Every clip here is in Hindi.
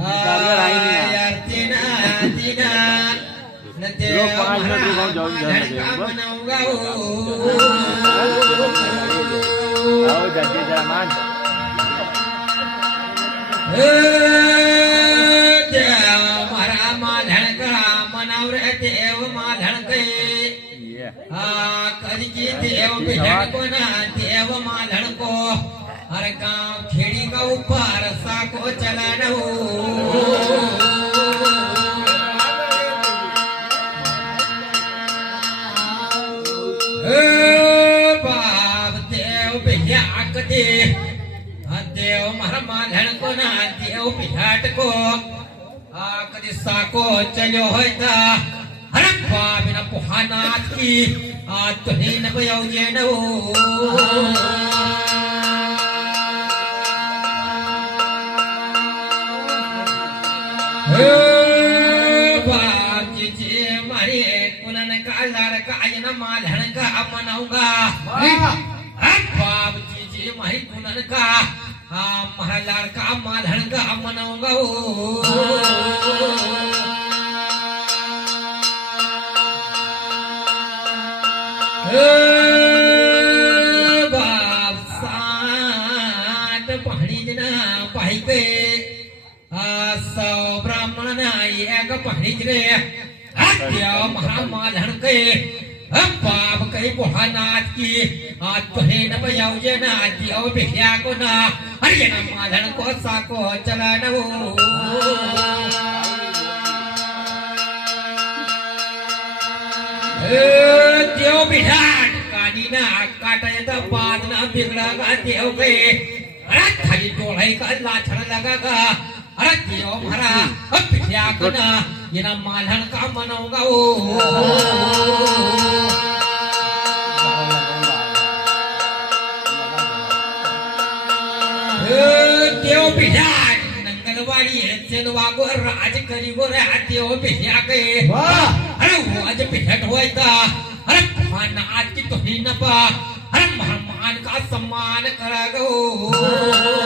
यार तीना नते बनाऊंगा आओ जल्दी जरा मान देव मारा माधण का मनावर देव माधण के कदी की देव बिहड़ को ना देव माधण को हर गांव खेड़ी का ऊपर साको चलाना बाप देव बिया कदे देव मारा माधण को ना देव बिहाट को कदी साको चलो होता हर बाप न पुहानाथ की तुही न बयाव जेनो बाप जी मारे कुनन का लड़का आयन माधण का मनाऊंगा बाप जी मारे कुनन का मारा लड़का माधण का मनाऊंगा बाप सात पाणी जना पाहिके सौ ब्राह्मण एक पाणी रे देव महामाधण के बाप कई बुहानाथ की तुहे न बजाऊ जना देव बिहिया को ना अरे न माधण को साको चला न देव बिहान कानी ना काटायचा बाद ना बिगड़ा का देव के अरे खाली डोळाई का लाछड़ लगा का अरे देव मारा अब बिटिया को ना ये ना मालहन का मनाऊंगा देव बिहान नंगलवाड़ी सेनवा को राज करी को रे देव बिटिया के अरे वो आज बिहट हुआ था अरे महानाथ की तुही न पा अरे महामान का सम्मान करा गो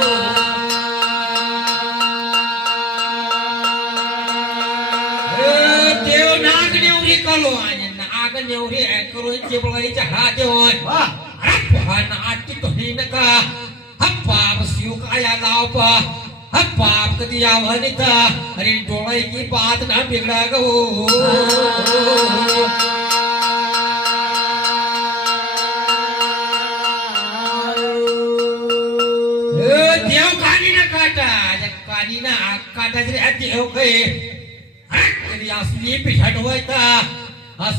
देव नाग नेवरी कलो आणि नाग नेवरी करून चिपळी चढा देऊन अरे महानाथ की तुही न का बाप शिव काया लाव पा बाप कदी आवनिता अरे डोळे की बात ना बिगड़ा गो देव कानी ना काटा जरे देव के कदी असली बिहट होता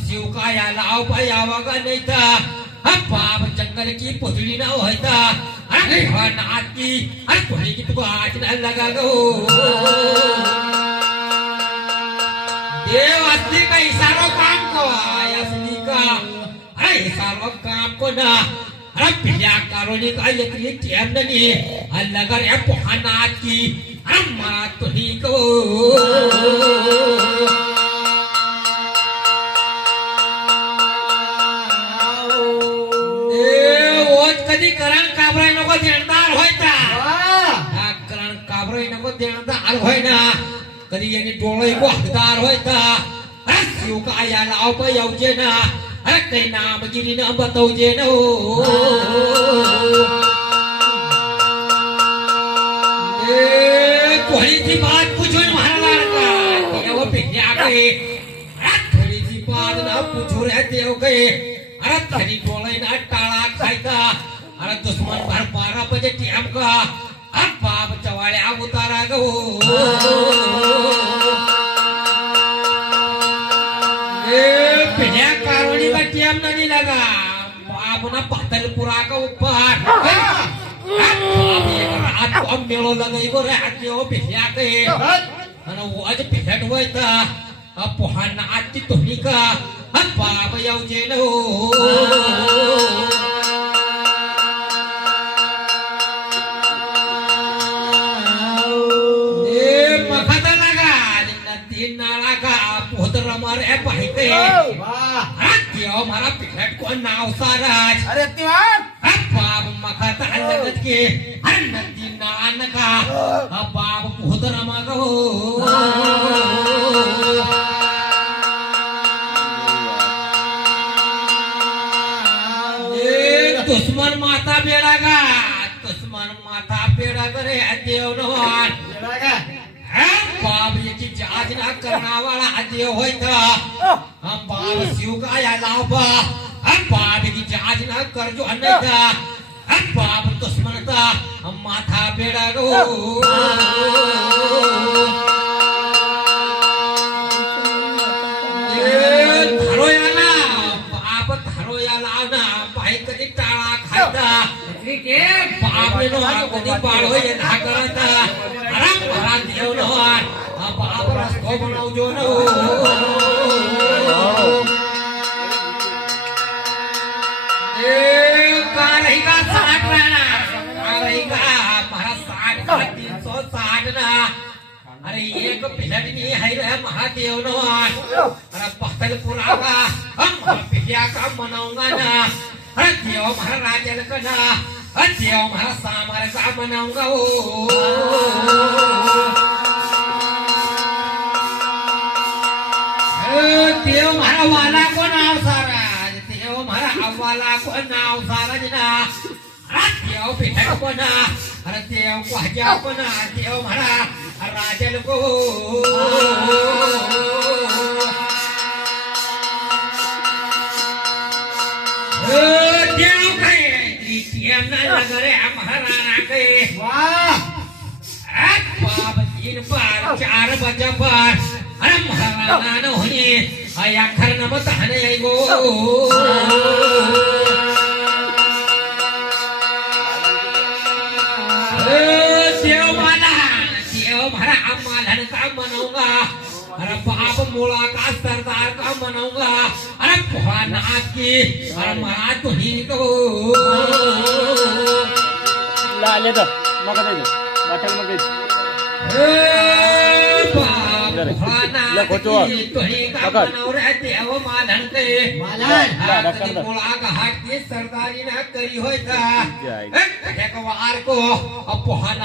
शिव काया लाव पा यावागा नहीं था बाप जंगल की पुतली ना होता अरे नाथ की अरे तुही की तुको आज न लगा गो देव असली का इशारो काम को असली का अरे इशारो काम को ना अरे पिया कारोनी का यकरी टेम नहीं अल्लाह करे पुहानाथ की अरे मारा तुही को कधी करण काबराय नको देणदार होयता करण काबराय नको देणदार होयना कधी यानी डोळे को हकदार होयता अरे शिव का या लाव प येऊजे ना अरे काही नामगिरी न बतवजे न ए कोणी ती बात पूछून महाराज का देव पिया के अरे थोडी ती बात ना पूछू रे देव के अरे तनी डोळे ना टाळा खायता अरे दुश्मन भर 12 बजे टीएम का अब बाप चवाले उतारा गो ए पिया कारवणी का टीएम नहीं लगा बाप ना पातलपुरा का ऊपर बाप एक रात को मेलो लगाई को रे आके पिया के अन वो आज पिहट हुआ था अब पुहाना आती तुही का अब बाप याव जेनो मारे पाहिजे देव मारा पिहट को नाव साराज अरे त्योहार बाप मखा लगत के अरे नदी नाला नका बाप पोहतर मग हो दुश्मन माता बेड़ा का दुश्मन माता बेड़ा करे देव नवान बाप याची जाज ना करणावाळा देव होता हम बाप शिव का या लाभा हम बाप की जाज ना करजो अन्नता हम बाप दुश्मनता हम माथा बेड़ा गो धारो या ना बाप धारो या लावना पाय कधी टाळा खायचा बाप नो कधी पाळ होय ना करता आराम करा देव नो बाप रस्तो बनवजो नो रहेगा 60 रहेगा हमारा 60 का 360 ना अरे एक पिलट नहीं है रे महादेव नो अरे पत्थर पुरागा हम पिलिया का मनाऊंगा ना अरे देव महाराज का ना अरे देव महाराज सामर का मनाऊंगा ओ देव महारा वाला को नाव सारा देव महारा वाला को नाव सारा जना अरे देव पिठा को ना अरे देव को हजा को ना देव महारा राजल को देव कहे देव ना नगरे महाराणा के वाह बाप 3 बार 4 बजे पर अरे महाराणा न होई आया खरन मत हने गो देव भरा अम्मा का मनाऊंगा अरे बाप मोड़ा का सरदार का मनाऊंगा अरे भोलानाथ की अरे महाराज तो ही तो ले दो मका दे दो बाटल में दे भोलानाथ की तो ही का मनाऊ रे देव मालन के मालन मोड़ा का हाथ की सरदारी ना करी होता एक वार को अब